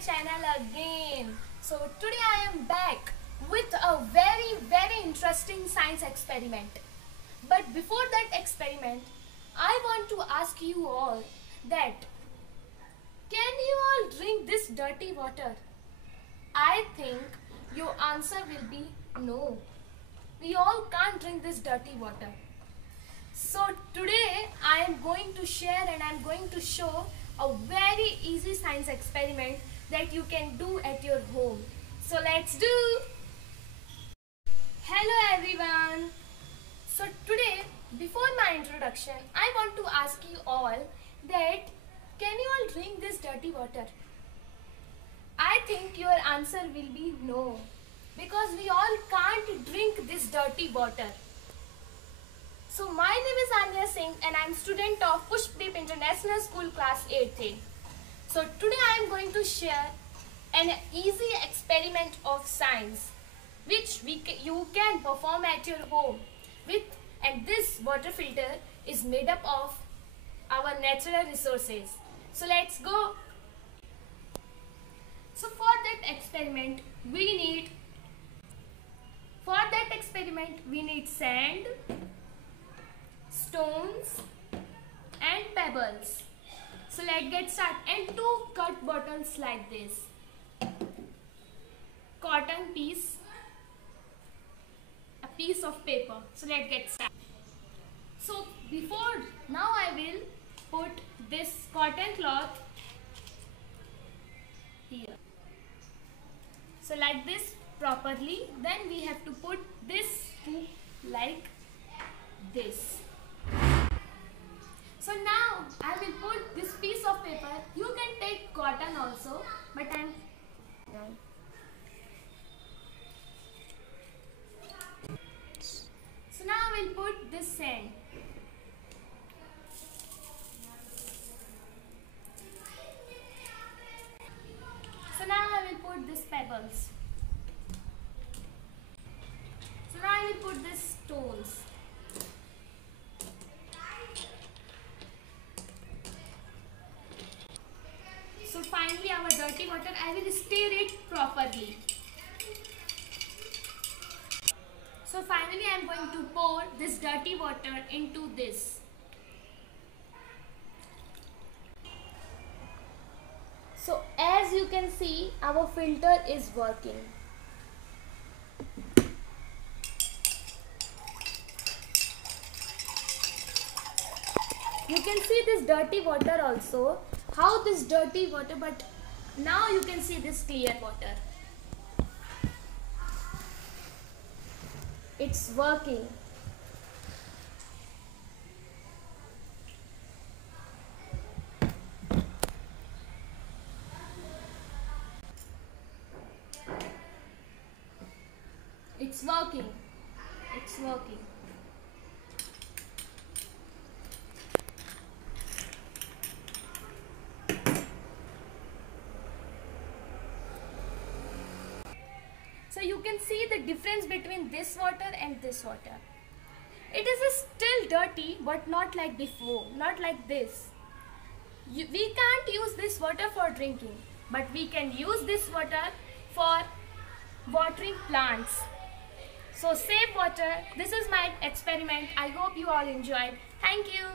channel again. So today I am back with a very interesting science experiment. But before that experiment, I want to ask you all that can you all drink this dirty water? I think your answer will be no. We all can't drink this dirty water. So today I am going to share and I am going to show a very easy science experiment that you can do at your home. So let's do. Hello everyone. So today, before my introduction, I want to ask you all that can you all drink this dirty water? I think your answer will be no, because we all can't drink this dirty water. So my name is Anya Singh and I am student of Pushpdeep International School class 8th A. So today I am going to share an easy experiment of science which you can perform at your home and this water filter is made up of our natural resources. So let's go. So for that experiment we need sand, stones and pebbles. So let's get started, and 2 cut bottles like this, cotton piece, a piece of paper. So let's get started. So now I will put this cotton cloth here. So like this properly, then we have to put this hook like this. So now I will put this piece of paper. You can take cotton also, but so now I will put this sand. So now I will put this pebbles. So now I will put this stones. So finally our dirty water, I will stir it properly. So finally I am going to pour this dirty water into this. So as you can see, our filter is working. You can see this dirty water also. How this dirty water, but now you can see this clear water. It's working. It's working. It's working. So you can see the difference between this water and this water. It is still dirty, but not like before, not like this. We can't use this water for drinking, but we can use this water for watering plants. So save water. This is my experiment. I hope you all enjoyed. Thank you.